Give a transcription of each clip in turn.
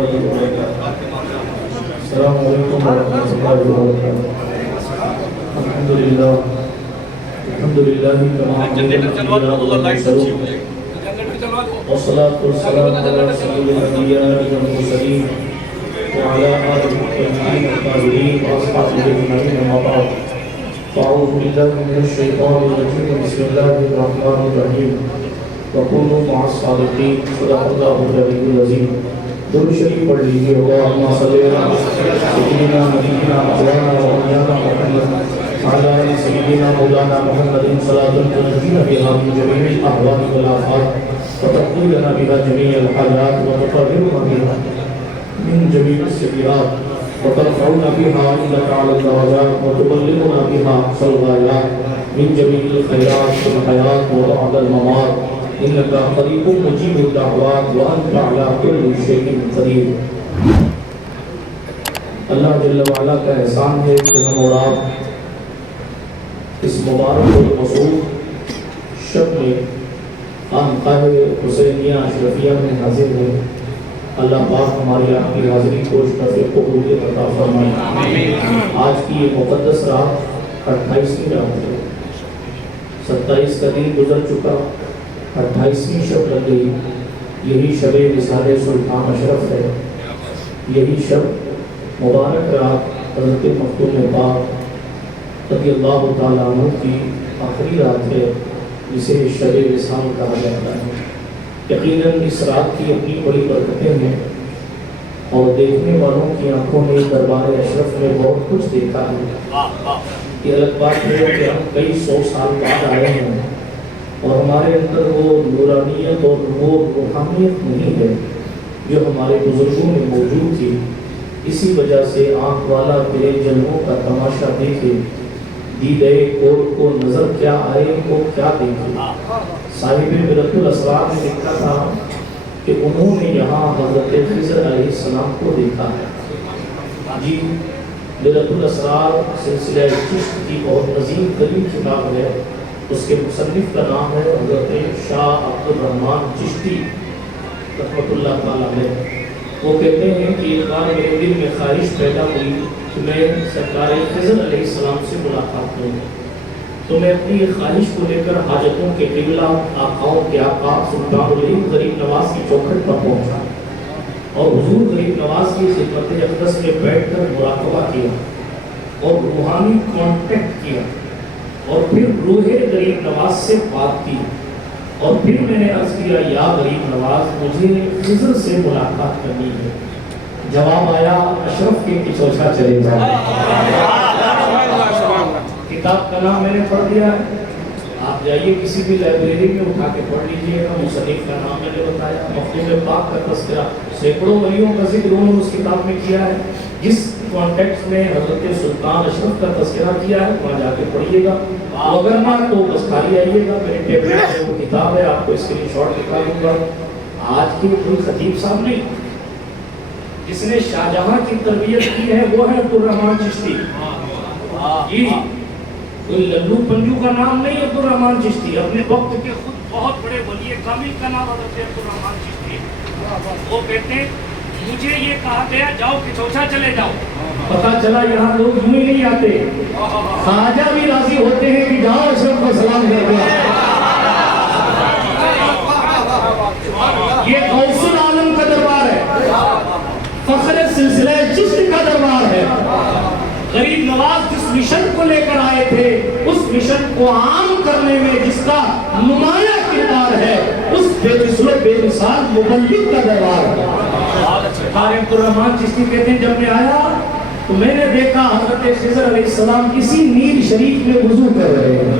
وبركاته. السلام عليكم ورحمة الله وبركاته. الحمد لله كما والصلاة والسلام على سيد الأنبياء والمرسلين وعلى آله الطيبين الطاهرين وأصحابه أجمعين أما بعد. فأعوذ بالله من الشيطان الرجيم. بسم الله الرحمن الرحيم. وكونوا مع الصادقين. صدق الله العلي العظيم. درود شریف پڑھ لیجیے. اللهم صل على سيدنا نبينا مولانا ومولانا محمد وعلى آل سيدنا مولانا محمد صلاة تنجينا بها من جميع الأهوال والآفات وتقضي لنا بها جميع الحاجات وتطهرنا بها من جميع السيئات وترفعنا بها عندك على الدرجات وتبلغنا بها أقصى الغايات من جميع الخيرات في الحياة وبعد الممات إنك قريب مجيب الدعوات وأنت على كل شيء قدير. اللہ جل وعلا کا احسان ہے کہ ہم اور آپ اس مبارک و مصروف شب میں خانقاہ حسینیہ اشرفیہ میں حاضر ہیں. اللہ پاک ہماری آپ کی حاضری کو شرف قبولیت عطا فرمائے. آج کی یہ مقدس رات 28ویں رات ہے. 27 کا دن گزر چکا, 28ویں شب لگ گئی. یہی شب وصال سلطان اشرف ہے. یہی شب مبارک رات حضرت مختوم پاک رضی اللہ تعالیٰ عنہ کی آخری رات ہے, جسے شب وصال کہا جاتا ہے. یقیناً اس رات کی اپنی بڑی برکتیں ہیں اور دیکھنے والوں کی آنکھوں نے دربار اشرف میں بہت کچھ دیکھا ہے. یہ الگ بات ہے کہ ہم کئی 100 سال بعد آئے ہیں اور ہمارے اندر وہ نورانیت اور وہ روحانیت نہیں ہے جو ہمارے بزرگوں میں موجود تھی. اسی وجہ سے آنکھ والا تیرے جلووں کا تماشا دیکھے, دیدے کوٹ کو نظر کیا آئے کو کیا دیکھے. صاحب برۃ الاسرار نے لکھا تھا کہ انہوں نے یہاں حضرت خضر علیہ السلام کو دیکھا ہے. جی, برۃ الاسرار سلسلہ چشت کی بہت عظیم ترین کتاب ہے. اس کے مصنف کا نام ہے حضرت شاہ عبد الرحمن چشتی رحمۃ اللہ تعالیٰ علیہ. وہ کہتے ہیں کہ ایک بار میرے دل میں خواہش پیدا ہوئی کہ میں سرکار خضر علیہ السلام سے ملاقات کروں. تو میں اپنی خواہش کو لے کر حاجتوں کے قبلہ آقاؤں کے آقا سلطان العلم غریب نواز کی چوکھٹ پر پہنچا اور حضور غریب نواز کی خدمت اقدس میں بیٹھ کر مراقبہ کیا اور روحانی کانٹیکٹ کیا اور پھر روح غریب نواز سے بات کی. اور پھر میں نے عرض کیا, یا غریب نواز مجھے خضر سے ملاقات کرنی ہے. جواب آیا, اشرف کے پیچھے چلے جاؤ. کتاب کا نام میں نے پڑھ دیا ہے, آپ جائیے کسی بھی لائبریری میں اٹھا کے پڑھ لیجئے گا. مصنف کا نام میں نے بتایا, مختوم پاک کا تذکرہ, سینکڑوں ولیوں کا ذکر انہوں نے اس کتاب میں کیا ہے. جس کانٹیکٹ میں حضرت سلطان اشرف کا تذکرہ کیا ہے وہاں جا کے پڑھیے گا. اگر نہ تو بس خالی آئیے گا, میرے ٹیبلٹ میں وہ کتاب ہے, آپ کو اسکرین شاٹ دکھا دوں گا. آج کے کوئی خطیب صاحب نہیں, جس نے شاہجہاں کی تربیت کی ہے وہ ہے عبد الرحمن چشتی. جی, کوئی للو پنجو کا نام نہیں عبد الرحمن چشتی. اپنے وقت کے خود بہت بڑے ولی کامل کا نام حضرت عبد الرحمن چشتی. وہ کہتے ہیں مجھے یہ کہا گیا جاؤ کچوچا چلے جاؤ. پتا چلا یہاں لوگ یوں ہی نہیں آتے, خواجہ بھی راضی ہوتے ہیں کہ جاؤ اشرف کو سلام کر دو. یہ غوث العالم کا دربار ہے, فخر سلسلہ چشت کا دربار ہے. غریب نواز جس مشن کو لے کر آئے تھے اس مشن کو عام کرنے میں جس کا نمایاں کردار ہے اس بے مثل و بے مثال مبلغ کا دربار ہے. عبد الرحمن چشتی کہتے ہیں جب میں آیا تو میں نے دیکھا حضرت خضر علیہ السلام کسی نیل شریف میں وضو کر رہے ہیں,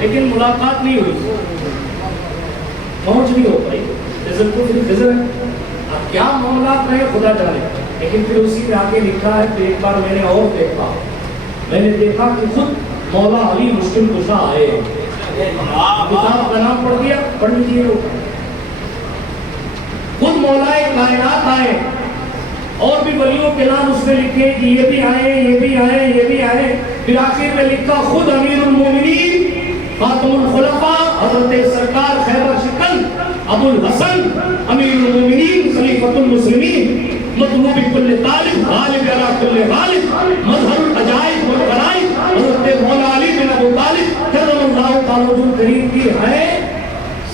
لیکن ملاقات نہیں ہوئی, پہنچ نہیں ہو پائی. خضر کو پھر خضر ہے, اب کیا معاملات رہے خدا جانے. لیکن پھر اسی میں آگے لکھا ہے کہ ایک بار میں نے اور دیکھا, میں نے دیکھا کہ خود مولا علی مشکل کشا آئے. کتاب کا نام پڑھ دیا, پڑھ لیجیے. خود مولا کائنات آئے اور بھی ولیوں کے نام اس میں لکھے کہ یہ بھی آئے, یہ بھی آئے, یہ بھی آئے. پھر آخر میں لکھا خود امیر المومنین خاتم الخلفاء حضرت سرکار خیبر شکن ابو الحسن امیر المومنین خلیفۃ المسلمین غالب علی کل غالب مظہر العجائب والغرائب حضرت مولا علی بن ابو طالب کرم اللہ تعالی عنہ کریم کی ہے،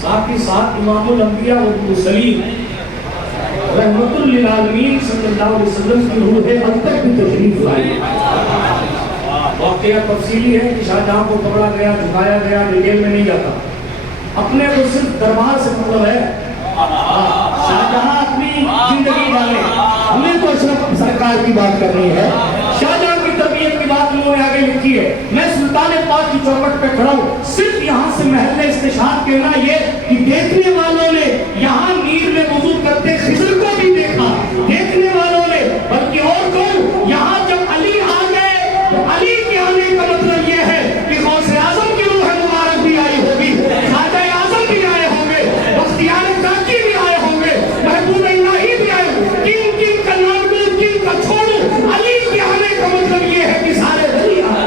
ساتھ ہی ساتھ امام الانبیاء والمرسلین رحمت للعالمین صلی اللہ علیہ وسلم کی روح اطہر کی تشریف لائی۔ واقعہ تفصیلی ہے کہ شاہجہاں کو پکڑا گیا، جھکایا گیا، ڈیٹیل میں نہیں جاتا، اپنے کو صرف دربار سے مطلب ہے۔ شاہجہاں اپنی زندگی ڈالے، ہمیں تو اشرف سرکار کی بات کرنی ہے۔ شاہجہاں کی تربیت کی بات انہوں نے آگے لکھی ہے۔ میں سلطان پاک کی چوکھٹ پہ کھڑا ہوں، صرف یہاں سے محل استشہاد کہنا یہ کہ دیکھنے والوں نے یہاں نیل میں وضو کرتے خضر کو بھی دیکھا، دیکھنے والوں نے، بلکہ اور کون، یہاں جب علی آ گئے تو علی کے آنے کا مطلب یہ ہے کہ غوث اعظم کی روح مبارک بھی آئی ہوگی، خواجہ اعظم بھی آئے ہوں گے، بختیار کاکی بھی آئے ہوں گے، محبوب الہی بھی آئے ہوں گے، کن کا نام دوں، کن کا چھوڑوں، علی کے آنے کا مطلب یہ ہے کہ سارے ولی آئے۔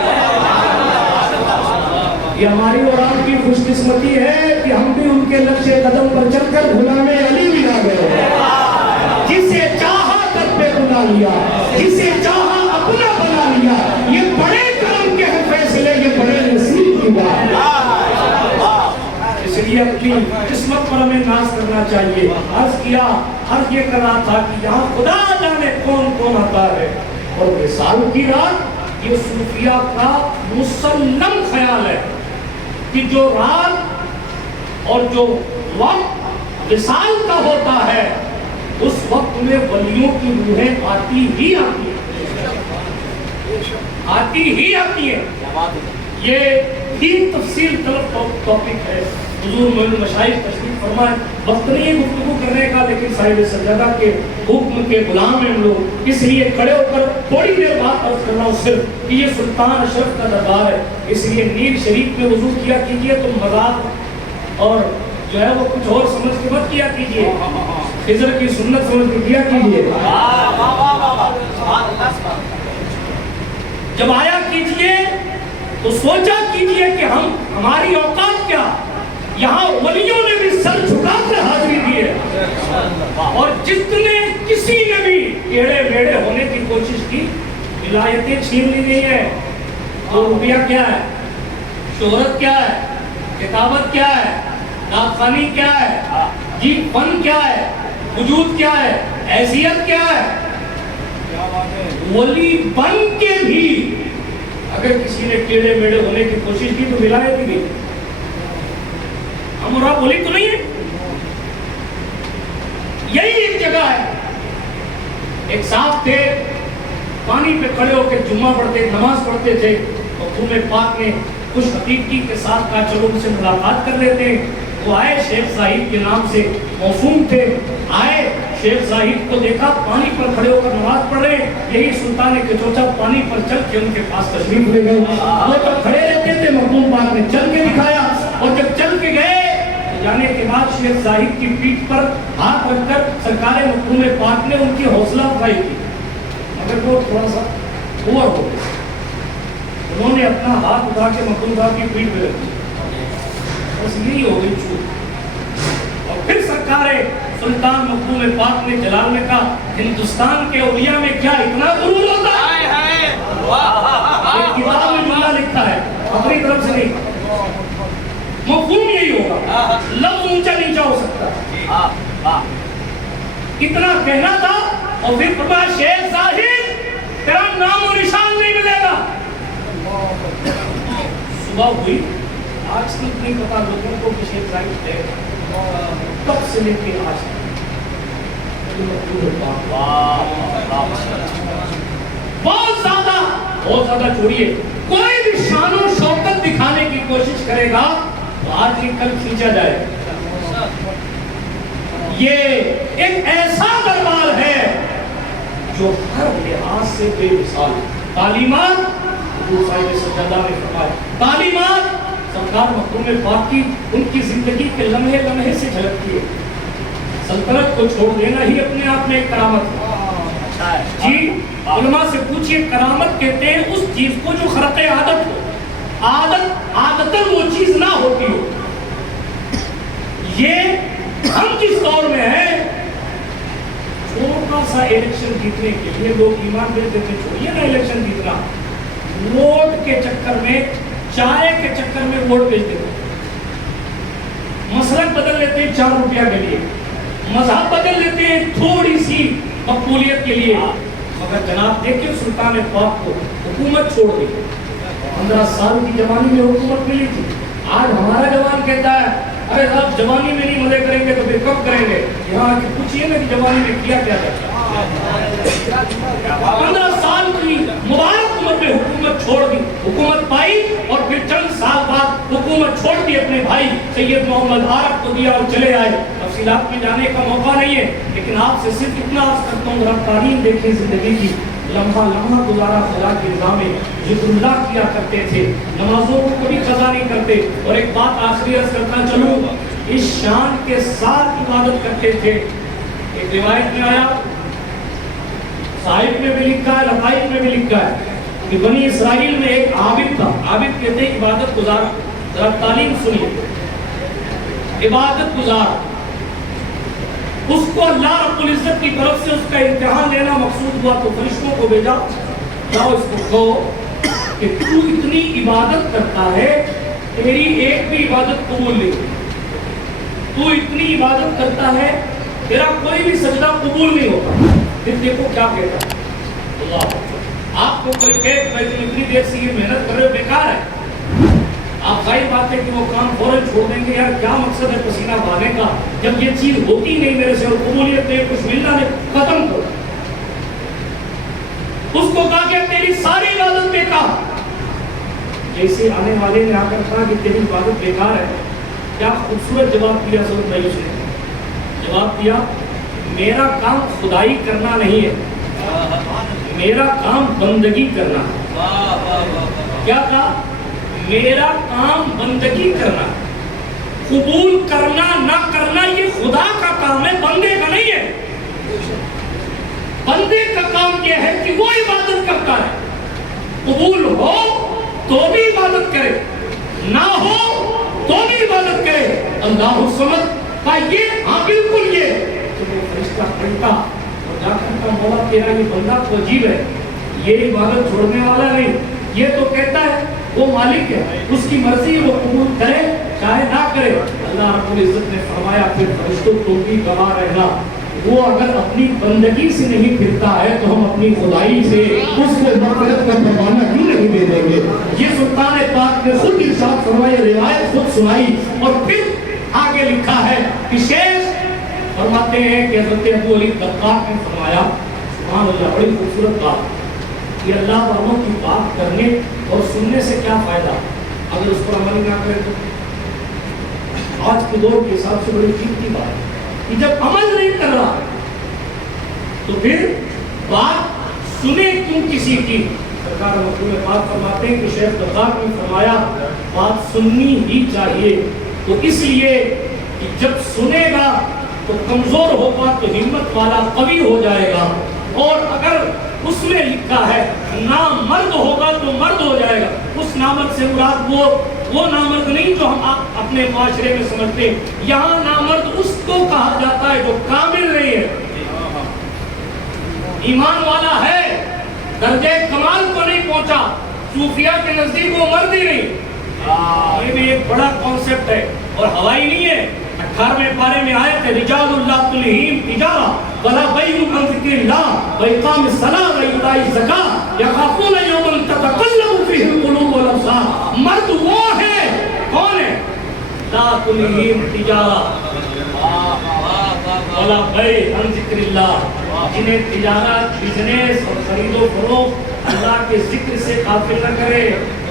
یہ ہماری اور آپ کی خوش قسمتی ہے کہ ہم بھی ان کے نقش قدم پر چل کر غلام علی بھی آ گئے۔ جسے چاہا در پہ بلا لیا، جسے چاہا اپنا بنا لیا، یہ بڑے کرم کے ہیں فیصلے، یہ بڑے نصیب کی بات۔ اس لیے اپنی قسمت پر ہمیں ناز کرنا چاہیے۔ عرض یہ کر رہا تھا کہ یہاں خدا جانے کون کون آتا ہے، اور وصال کی رات یہ صوفیہ کا مسلم خیال ہے کہ جو رات اور جو وقت وصال کا ہوتا ہے اس وقت میں ولیوں کی روحیں آتی ہی آتی ہیں، آتی ہی آتی ہیں۔ یہ تین تفصیل طلب ٹاپک ہے، حضور معین المشائخ تشریف فرمائے، وقت نہیں ہے گفتگو کرنے کا، لیکن صاحب سجادہ کے حکم کے غلام ہیں ہم لوگ، اس لیے کھڑے ہو کر تھوڑی دیر بات عرض کر رہا ہوں صرف کہ یہ سلطان اشرف کا دربار ہے، اس لیے نیل شریف میں وضو کیا کیجئے تو مذاق اور جو ہے وہ کچھ اور سمجھ کے مت کیا کیجئے، خضر کی سنت سمجھ کے کیا کیجئے، جب آیا کیجئے تو سوچا کیجئے کہ ہماری اوقات کیا، یہاں ولیوں نے بھی سر جھکا کر حاضری دی ہے، اور جتنے کسی نے بھی ٹیڑے میڑے ہونے کی کوشش کی ولایتیں چھین لی گئی ہیں۔ تو روپیہ کیا ہے، شہرت کیا ہے، کتابت کیا ہے، ناخوانی کیا ہے، جی فن کیا ہے، وجود کیا ہے، حیثیت کیا ہے، ولی بن کے بھی اگر کسی نے ٹیڑے میڑے ہونے کی کوشش کی تو ولایت ہی نہیں، ہم اور آپ ولی تو نہیں ہے۔ یہی ایک جگہ ہے، ایک صاحب تھے پانی پہ کھڑے ہو کے جمعہ پڑھتے، نماز پڑھتے تھے، اور حضور پاک نے خوش حقیقی کے ساتھ کہا چلو ان سے ملاقات کر لیتے ہیں۔ وہ آئے، شیخ زاہد کے نام سے موسوم تھے، آئے شیخ زاہد کو دیکھا پانی پر کھڑے ہو کر نماز پڑھ رہے، یہی سلطان کے چوچا پانی پر چل کے ان کے پاس تشریف لے گئے۔ وہ تو کھڑے رہتے تھے، محبوب پاک نے چل کے دکھایا، اور جب چل کے گئے جانے کے بعد شیخ زاہد کی پیٹھ پر ہاتھ رکھ کر سرکار مخدوم پاک نے ان کی حوصلہ افزائی کی، مگر وہ تھوڑا سا اوور ہو گیا، انہوں نے اپنا ہاتھ اٹھا کے مخدوم صاحب کی پیٹھ پہ رکھ دیا، بس یہی ہو گئی چھوٹ۔ اور پھر سرکار سلطان مخدوم پاک نے جلال میں کہا ہندوستان کے اولیاء میں کیا اتنا غرور ہوتا ہے؟ ایک کتاب میں جملہ لکھا ہے، اپنی طرف سے نہیں، مفہوم یہی ہوگا، لفظ اونچا نیچا ہو سکتا ہے، اتنا کہنا تھا۔ اور پھر فرمایا شیخ زاہد تیرا نام و نشان نہیں ملے گا۔ صبح ہوئی، آج تک نہیں پتا لوگوں کو کہ شیخ زاہد ہے، تب سے لے کے آج بہت زیادہ چھوڑیے، کوئی بھی شان و شوکت دکھانے کی کوشش کرے گا تو آج ہی کل کھینچا جائے۔ یہ ایک ایسا دربار ہے جو ہر لحاظ سے بے مثال ہے۔ تعلیمات حضور صاحب سجادہ نے فرمایا، تعلیمات سرکار مخدوم پاک کی ان کی زندگی کے لمحے لمحے سے جھلکتی ہے۔ سلطنت کو چھوڑ دینا ہی اپنے آپ میں ایک کرامت ہے۔ جی علماء سے پوچھئے، کرامت کہتے ہیں اس چیز کو جو خرق عادت ہو، عادتاً وہ چیز نہ ہوتی ہو۔ یہ ہم جس دور میں ہیں، چھوٹا سا سا الیکشن جیتنے کے لیے لوگ ایمان بیچ دیتے، چھوڑیے نا الیکشن جیتنا، ووٹ کے چکر میں، چائے کے چکر میں ووٹ بیچ دیتے، مسلک بدل لیتے ہیں 4 روپیہ کے لیے، مذہب بدل لیتے ہیں تھوڑی سی مقبولیت کے لیے۔ مگر جناب دیکھیں سلطان پاک کو حکومت چھوڑ دی، 15 سال کی جوانی میں حکومت ملی تھی۔ آج ہمارا جوان کہتا ہے ارے صاحب جوانی میں نہیں مزے کریں گے تو پھر کب کریں گے؟ یہاں آ کے پوچھئے نا کہ جوانی میں کیا کیا جاتا ہے۔ 15 سال کی مبارک عمر میں حکومت چھوڑ دی، حکومت پائی اور پھر چند سال بعد حکومت چھوڑ دی، اپنے بھائی سید محمد عارف کو دیا اور چلے آئے۔ تفصیلات میں جانے کا موقع نہیں ہے، لیکن آپ سے صرف اتنا عرض کرتا ہوں، ذرا تعلیم دیکھیں زندگی کی۔ لمحہ لمحہ گزارا خدا کی رضا میں، ذکر اللہ کیا کرتے تھے، نمازوں کو کبھی قضا نہیں کرتے۔ اور ایک بات آخری عرض کرتا چلوں، اس شان کے ساتھ عبادت کرتے تھے۔ ایک روایت میں آیا، صحائف میں بھی لکھا ہے، لطائف میں بھی لکھا ہے کہ بنی اسرائیل میں ایک عابد تھا، عابد کہتے ہیں عبادت گزار۔ ذرا تعلیم سنیے، عبادت گزار، اس کو اللہ رب العزت کی طرف سے اس کا امتحان لینا مقصود ہوا تو فرشتوں کو بھیجا، جاؤ اس کو کہو کہ تو اتنی عبادت کرتا ہے، تیری ایک بھی عبادت قبول نہیں، تو اتنی عبادت کرتا ہے، تیرا کوئی بھی سجدہ قبول نہیں ہوتا۔ پھر دیکھو کیا کہتا ہے اللہ، آپ کو کوئی کہے کہ تم اتنی دیر سے یہ محنت کر رہے ہو، بیکار ہے، آپ ظاہر بات ہے کہ وہ کام فوراً چھوڑ دیں گے، یار کیا مقصد ہے پسینہ بہانے کا جب یہ چیز ہوتی نہیں میرے سے اور قبولیت نہیں کچھ ملنا نہیں، ختم کرو۔ اس کو کہا کہ تیری ساری عبادت بیکار۔ جیسے آنے والے نے آ کر کہا کہ تیری عبادت بیکار ہے، کیا خوبصورت جواب دیا حضرت مایوس نے، جواب دیا میرا کام خدائی کرنا نہیں ہے، میرا کام بندگی کرنا ہے۔ کیا کہا؟ میرا کام بندگی کرنا، قبول کرنا نہ کرنا یہ خدا کا کام ہے، بندے کا نہیں ہے۔ بندے کا کام یہ ہے کہ وہ عبادت کرتا ہے، قبول ہو تو بھی عبادت کرے، نہ ہو تو بھی عبادت کرے۔ اللہ الصمد کا یہ، ہاں بالکل یہ تو وہ فرشتہ پڑھتا اور جا کر کہا مولا تیرا یہ بندہ تو عجیب ہے، یہ عبادت چھوڑنے والا نہیں، یہ تو کہتا ہے وہ مالک ہے، اس کی مرضی وہ قبول کرے چاہے نہ کرے۔ اللہ رب العزت نے فرمایا پھر فرشتوں تم بھی گواہ رہنا، وہ اگر اپنی بندگی سے نہیں پھرتا ہے تو ہم اپنی خدائی سے اس کو مغفرت کا پیمانہ کیوں نہیں دے دیں گے؟ یہ سلطان پاک نے خود ارشاد فرمایا، روایت خود سنائی اور پھر آگے لکھا ہے کہ شیخ فرماتے ہیں کہ حضرت ابو علی دقاق نے فرمایا، سبحان اللہ، بڑی خوبصورت بات، یہ اللہ والوں کی بات کرنے اور سننے سے کیا فائدہ اگر اس پر عمل نہ کرے تو؟ آج کے دور کے حساب سے بڑی قیمتی بات ہے کہ جب عمل نہیں کر رہا تو پھر بات سنے کیوں کسی کی؟ سرکار مکتوم پاک فرماتے ہیں کہ شیخ دقاق نے فرمایا بات سننی ہی چاہیے، تو اس لیے کہ جب سنے گا تو کمزور ہوگا تو ہمت والا قوی ہو جائے گا، اور اگر اس میں لکھا ہے نامرد ہوگا تو مرد ہو جائے گا۔ اس نامرد سے مراد وہ نامرد نہیں جو ہم اپنے معاشرے میں سمجھتے ہیں، یہاں نامرد اس کو کہا جاتا ہے جو کامل نہیں ہے، ایمان والا ہے، درجہ کمال کو نہیں پہنچا، صوفیہ کے نزدیک وہ مرد ہی نہیں۔ یہ بھی ایک بڑا کانسیپٹ ہے اور ہوائی نہیں ہے۔ 18ویں پارے میں آیت ہے رجال اللہ تلہیم تجارہ ولا بیع عن ذکر اللہ واقام الصلاۃ وایتاء الزکاۃ یخافون یوما تتقلب فیہ القلوب والابصار۔ مرد وہ ہے، کون ہے؟ لا تلہیم تجارہ ولا بیع عن ذکر اللہ، جنہیں تجارت، بزنس اور خرید و فروخت اللہ کے ذکر سے غافل نہ کرے،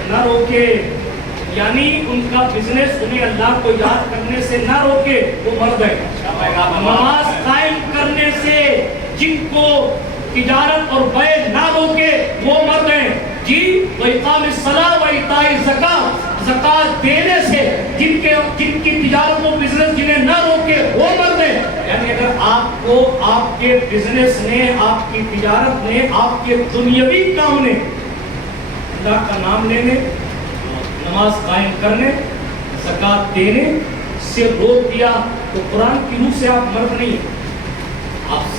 نہ روکے، یعنی ان کا بزنس انہیں اللہ کو یاد کرنے سے نہ روکے، وہ مرد ہے۔ نماز قائم کرنے سے جن کو تجارت اور بیع نہ روکے وہ مرد ہیں جی۔ وَإِقَامِ الصَّلَاةِ وَإِيتَاءِ الزَّكَاةِ، زکات دینے سے جن کی تجارت و بزنس جنہیں نہ روکے وہ مرد ہیں۔ یعنی اگر آپ کو آپ کے بزنس نے، آپ کی تجارت نے، آپ کے دنیاوی کام نے اللہ کا نام لینے، نماز قائم کرنے، زکات دینے سے روک دیا تو قرآن کی روح سے آپ مرد نہیں ہیں، آپ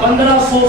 1500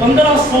1500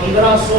1500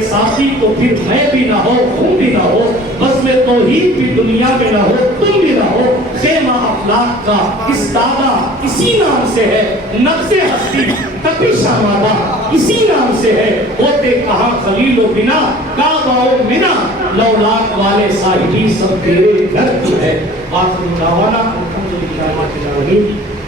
کے ساتھی تو پھر میں بھی نہ ہو تم بھی نہ ہو، بس میں توحید بھی دنیا میں نہ ہو تم بھی نہ ہو۔ خیمہ افلاک کا استادہ اسی نام سے ہے، نفس ہستی تپش آمادہ اسی نام سے ہے، ہوتے کہاں خلیل و بنا کعبہ و منا، لولاک والے صاحبی سب تیرے گھر کی ہے۔ آخر دعوانا الحمدللہ رب العالمین۔